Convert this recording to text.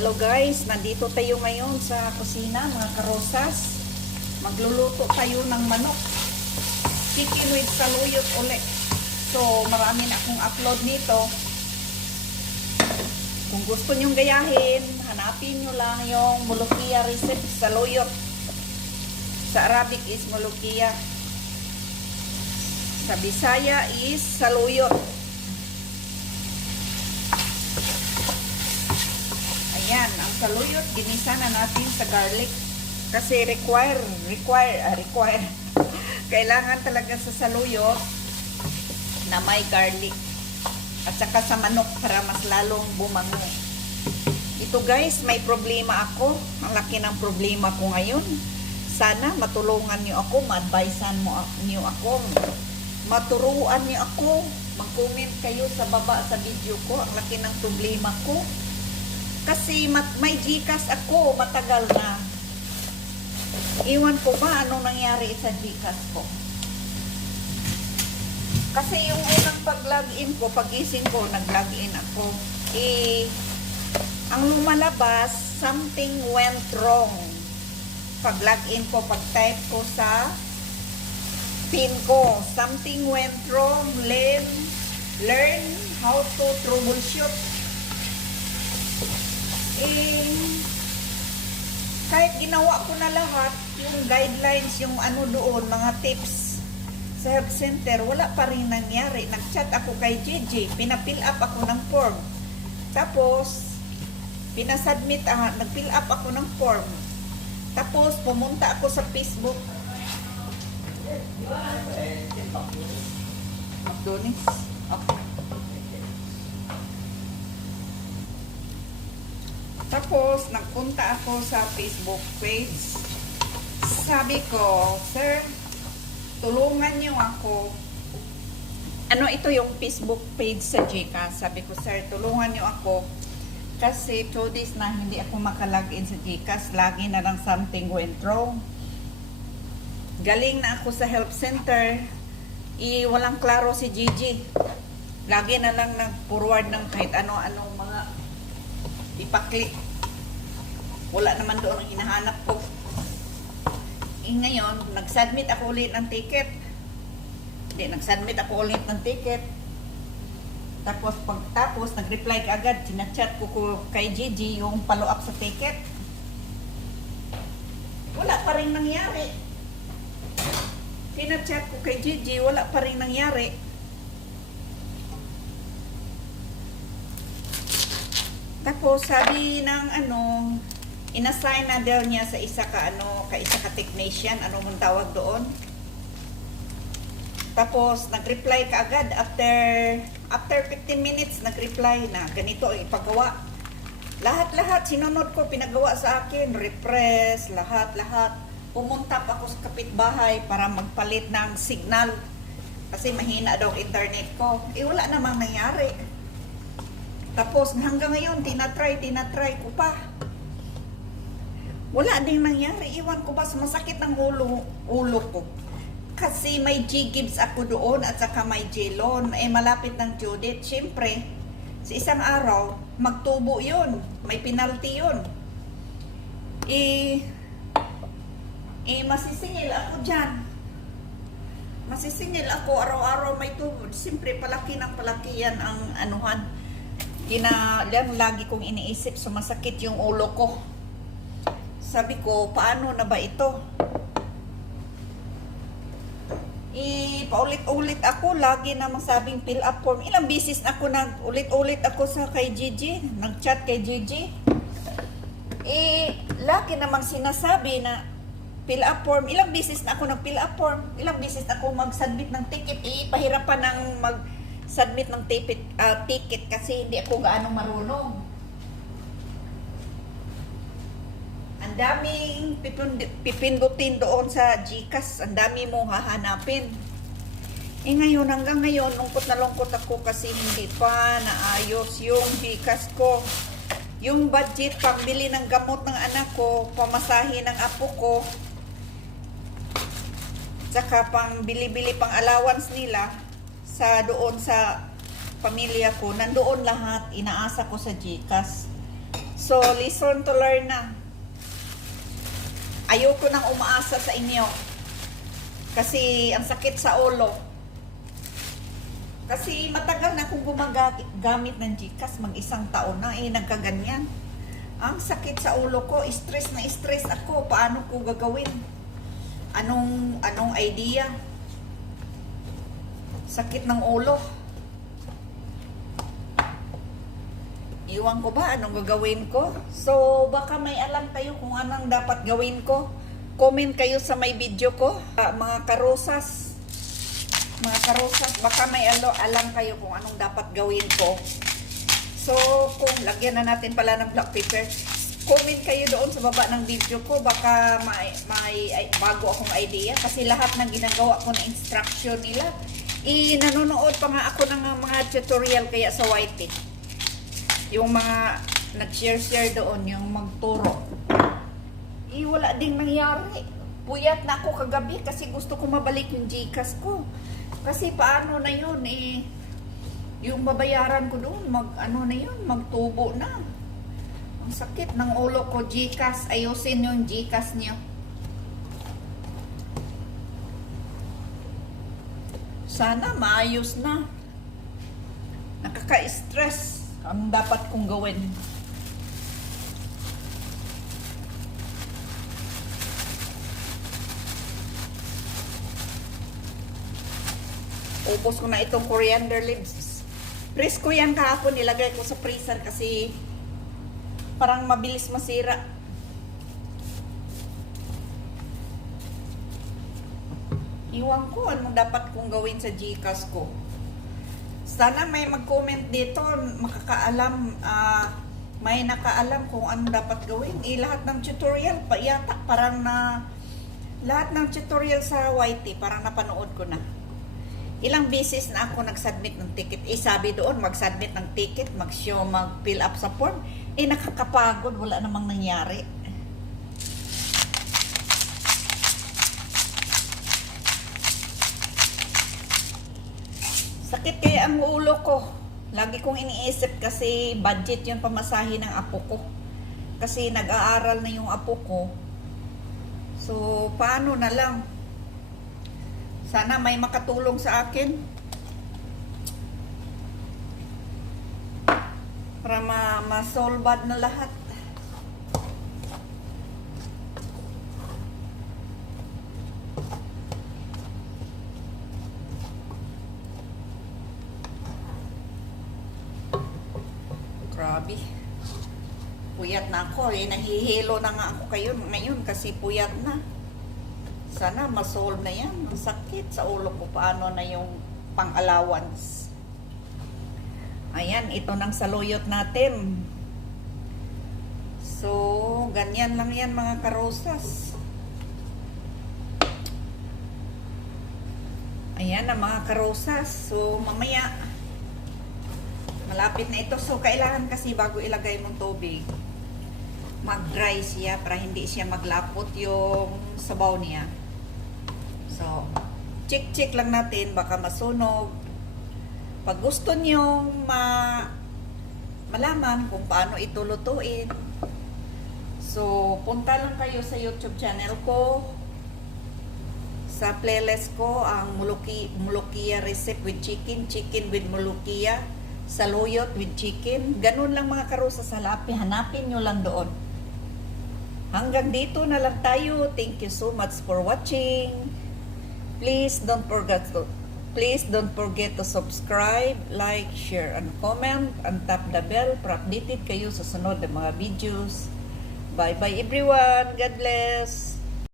Hello guys, nandito tayo ngayon sa kusina, mga karosas. Magluluto tayo ng manok. Chicken with saluyot uli. So, marami na akong upload nito. Kung gusto nyong gayahin, hanapin nyo lang yung mulukia recipe, saluyot. Sa Arabic is mulukia. Sa Bisaya is saluyot. Ayan, ang saluyot, ginisa na natin sa garlic. Kasi require. Kailangan talaga sa saluyot na may garlic. At saka sa manok para mas lalong bumango. Ito guys, may problema ako. Ang laki ng problema ko ngayon. Sana matulungan niyo ako, ma-advisean niyo ako. Maturuan niyo ako. Mag-comment kayo sa baba sa video ko. Ang laki ng problema ko. Kasi may GCash ako, matagal na. Iwan ko ba anong nangyari sa GCash ko? Kasi yung unang pag-login ko, pag-gising ko, nag-login ako. Ang lumalabas, something went wrong. Pag-login ko, pag-type ko sa PIN ko, something went wrong. Learn how to troubleshoot. Kahit ginawa ko na lahat, yung guidelines, yung ano doon, mga tips sa health center, wala pa rin nangyari. Nag-chat ako kay Gigi, pinapill up ako ng form. Tapos, pinasubmit, nag-fill up ako ng form. Tapos, pumunta ako sa Facebook. McDonald's. Okay. Tapos, nagpunta ako sa Facebook page. Sabi ko, sir, tulungan niyo ako. Ano ito yung Facebook page sa GCash? Sabi ko, sir, tulungan niyo ako. Kasi 2 days na hindi ako makalagin sa GCash. Lagi na lang something went wrong. Galing na ako sa help center. Walang klaro si Gigi. Lagi na lang nag-forward ng kahit ano-anong mga ipaklik. Wala naman doon ang hinahanap ko. Ngayon, nag-submit ako ulit ng ticket. Nag-submit ako ulit ng ticket. Tapos, pagtapos, nag-reply ka agad. Sinachat ko kay Gigi yung follow-up sa ticket. Wala pa rin nangyari. Sinachat ko kay Gigi, wala pa rin nangyari. Tapos sabi ng inassign na daw niya sa isa ka technician, ano mong tawag doon. Tapos nag-reply ka agad after 15 minutes nag-reply na ganito ang ipagawa. Lahat sinunod ko, pinagawa sa akin, refresh, lahat. Pumunta pa ako sa kapitbahay para magpalit ng signal kasi mahina daw internet ko. Wala namang nangyari. Tapos hanggang ngayon, tinatry ko pa. Wala ding nangyari. Iwan ko ba, masakit ng ulo ko. Kasi may G-Gibbs ako doon at saka may J-Loan. Malapit ng due date. Siyempre, sa isang araw, magtubo yun. May penalty yun. Masisingil ako dyan. Masisingil ako. Araw-araw may tubo. Siyempre, palaki yan ang anuhan. Lagi kong iniisip, sumasakit yung ulo ko. Sabi ko, paano na ba ito? Paulit-ulit ako, lagi na masabing fill up form. Ilang bisis ako ulit-ulit ako sa kay Gigi, nag-chat kay Gigi. Lagi namang sinasabi na fill up form. Ilang bisis na ako nag-fill up form. Ilang bisis ako mag-submit ng ticket. Pahirapan ng submit ng ticket kasi hindi ako gaano marunong. Ang daming pipindutin doon sa GCash. Ang dami mong hahanapin. Ngayon, hanggang ngayon, lungkot na lungkot ako kasi hindi pa naayos yung GCash ko. Yung budget pambili ng gamot ng anak ko, pamasahe ng apo ko, saka pang bili-bili pang allowance nila, doon sa pamilya ko, nandoon lahat, inaasa ko sa GCash. So, listen to learn na. Ayoko nang umaasa sa inyo. Kasi ang sakit sa ulo. Kasi matagal na akong gumagamit ng GCash, mag-isang taon na, nagkaganyan. Ang sakit sa ulo ko, stress na stress ako. Paano ko gagawin? Anong idea? Sakit ng ulo. Iwan ko ba anong gagawin ko? So, baka may alam kayo kung anong dapat gawin ko. Comment kayo sa may video ko. Mga karosas, baka may alam kayo kung anong dapat gawin ko. So, kung lagyan na natin pala ng black pepper, comment kayo doon sa baba ng video ko. Baka may bago akong idea. Kasi lahat ng ginagawa ko na instruction nila, nanonood pa nga ako ng mga tutorial kaya sa YT. Yung mga nag-share doon, yung magturo. Wala ding nangyari. Puyat na ako kagabi kasi gusto ko mabalik yung GCash ko. Kasi paano na yun yung babayaran ko doon, magtubo na. Ang sakit ng ulo ko, GCash. Ayusin yung GCash niyo. Sana maayos na. Nakaka-stress. Ang dapat kong gawin. Ubos ko na itong coriander leaves. Press ko yan kahapon, nilagay ko sa freezer kasi parang mabilis masira. Iwan ko ano dapat kong gawin sa GCash ko. Sana may mag-comment dito, makakaalam, may nakaalam kung ano dapat gawin. Lahat ng tutorial, yata parang lahat ng tutorial sa YT, parang napanood ko na. Ilang beses na ako nag-submit ng ticket. Sabi doon, mag-submit ng ticket, mag-show, mag-fill up sa form. Nakakapagod, wala namang nangyari. Sakit kaya ang ulo ko. Lagi kong iniisip kasi budget yung pamasahe ng apo ko. Kasi nag-aaral na yung apo ko. So, paano na lang? Sana may makatulong sa akin. Para ma-solved na lahat. Grabe. Puyat na ako. Nahihilo na nga ako ngayon kasi puyat na. Sana ma-solve na yan. Ang sakit sa ulo ko. Paano na yung pang-allowance. Ayan, ito ng saluyot natin. So, ganyan lang yan mga karosas. Ayan ang mga karosas. So, mamaya, malapit na ito. So, kailangan kasi bago ilagay mong tubig, mag-dry siya para hindi siya maglapot yung sabaw niya. So, check lang natin, baka masunog. Pag gusto nyo malaman kung paano ito lutuin, so, punta lang kayo sa YouTube channel ko. Sa playlist ko, ang Mulukia recipe with chicken, chicken with Mulukia, saluyot with chicken. Ganun lang mga karosa sa lapi. Hanapin nyo lang doon. Hanggang dito na lang tayo. Thank you so much for watching. Please don't forget to subscribe, like, share, and comment, and tap the bell para updated kayo sa sunod na mga videos. Bye-bye everyone. God bless.